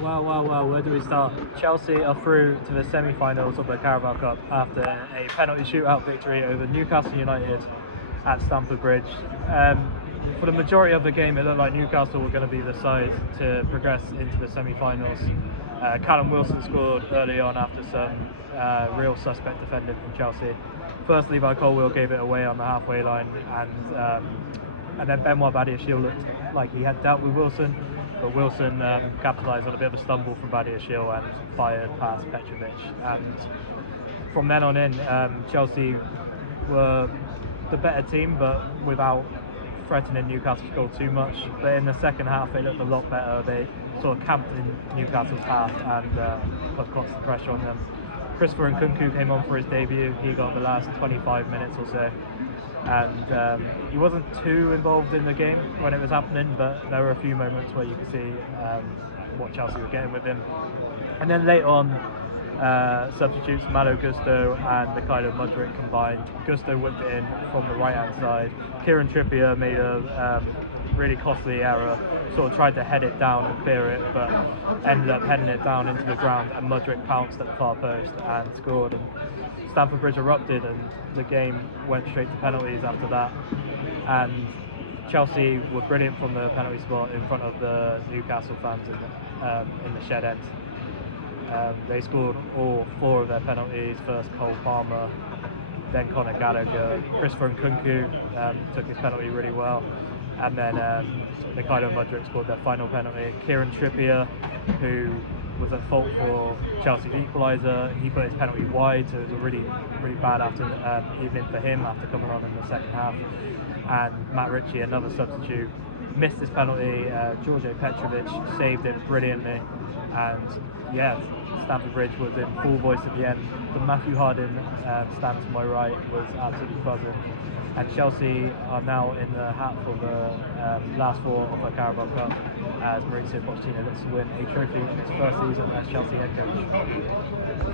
Well, where do we start? Chelsea are through to the semi-finals of the Carabao Cup after a penalty shootout victory over Newcastle United at Stamford Bridge. For the majority of the game, it looked like Newcastle were going to be the side to progress into the semi-finals. Callum Wilson scored early on after some real suspect defending from Chelsea. First, Levi Colwill gave it away on the halfway line, and then Benoit Badiashile looked like he had dealt with Wilson, but Wilson capitalised on a bit of a stumble from Badiashile and fired past Petrovic. And from then on in, Chelsea were the better team, but without threatening Newcastle's goal too much. But in the second half, they looked a lot better. They sort of camped in Newcastle's half and put constant pressure on them. Christopher Nkunku came on for his debut. He got the last 25 minutes or so, and he wasn't too involved in the game when it was happening, but there were a few moments where you could see what Chelsea were getting with him. And then later on, substitutes Malo Gusto and Mykhailo Mudryk combined. Gusto whipped it in from the right hand side. Kieran Trippier made a really costly error, sort of tried to head it down and clear it, but ended up heading it down into the ground, and Mudryk pounced at the far post and scored, and Stamford Bridge erupted, and the game went straight to penalties after that. And Chelsea were brilliant from the penalty spot in front of the Newcastle fans in the shed end. They scored all 4 of their penalties. First Cole Palmer, then Conor Gallagher. Christopher Nkunku took his penalty really well, and then Mykhailo Mudryk scored their final penalty. Kieran Trippier, who was at fault for Chelsea's equaliser, he put his penalty wide, so it was a really bad evening for him after coming on in the second half. And Matt Ritchie, another substitute, missed his penalty. George Petrovic saved it brilliantly, and yeah, Stamford Bridge was in full voice at the end. The Matthew Harding stand to my right was absolutely buzzing, and Chelsea are now in the hat for the last 4 of the Carabao Cup as Mauricio Pochettino looks to win a trophy in his first season as Chelsea head coach.